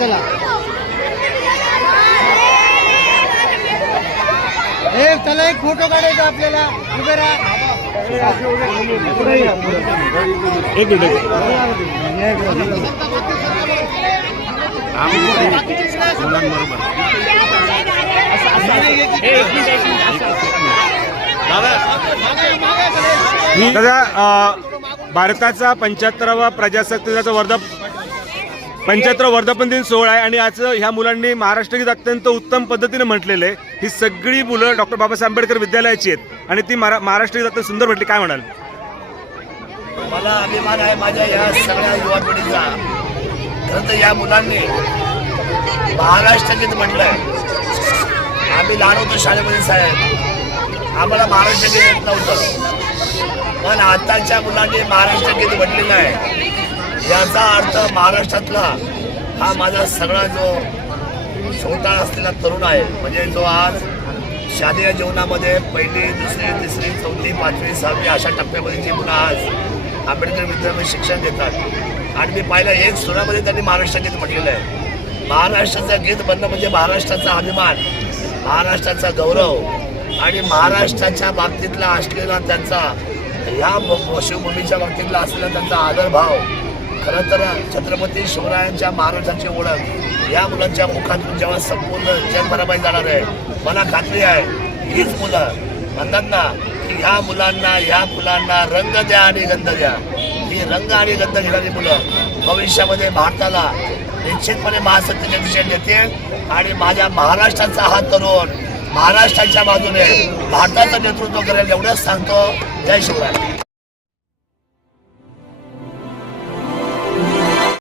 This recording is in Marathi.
चला. ए चला एक फोटो काढायचा आपल्याला. उभे राहा. एक दादा भारताचा पंच्याहत्तरावा प्रजासत्ताकाचा वर्धा पंच्याहत्तर वर्धापन दिन सोहळा आहे आणि आज ह्या मुलांनी महाराष्ट्र गीत अत्यंत उत्तम पद्धतीने म्हटलेलं आहे. ही सगळी मुलं डॉक्टर बाबासाहेब आंबेडकर विद्यालयाची आहेत आणि ती महाराष्ट्र गीत अत्यंत सुंदर म्हटली. काय म्हणाल? मला अभिमान आहे माझ्या या सगळ्या युवा पिढीचा. खरं तर या मुलांनी महाराष्ट्र गीत म्हटलंय. आम्ही लहान होतो शाळेमध्ये साहेब. आम्हाला महाराष्ट्र गीत येत नव्हतं. पण आताच्या मुलांनी महाराष्ट्र गीत म्हटलेलं आहे. याचा अर्थ महाराष्ट्रातला हा माझा सगळा जो छोटा असलेला तरुण आहे म्हणजे जो आज शालेय जीवनामध्ये पहिली दुसरी तिसरी चौथी पाचवी सहावी अशा टप्प्यामध्ये जी मुलं आज आंबेडकर विद्यापीठ शिक्षण देतात. आणि मी पाहिलं एक सुरामध्ये त्यांनी महाराष्ट्र गीत म्हटलेलं आहे. महाराष्ट्राचं गीत बनणं म्हणजे महाराष्ट्राचा अभिमान महाराष्ट्राचा गौरव आणि महाराष्ट्राच्या बाबतीतला असलेला त्यांचा ह्या शिवभूमीच्या बाबतीतला असलेला त्यांचा आदरभाव. खरं तर छत्रपती शिवरायांच्या महाराष्ट्राची ओळख या मुलांच्या मुखातून जेव्हा संपूर्ण जगभराबाहेर जाणार आहे मला खात्री आहे हीच मुलं म्हणतात ना की ह्या मुलांना ह्या फुलांना रंग द्या आणि गंध द्या. ही रंग आणि गंध घेणारी मुलं भविष्यामध्ये भारताला निश्चितपणे महासत्तेच्या दिशेने देते आणि माझ्या महाराष्ट्राचा हा तरुण महाराष्ट्राच्या बाजूने भारताचं नेतृत्व करेल एवढंच सांगतो. जय शिवराय.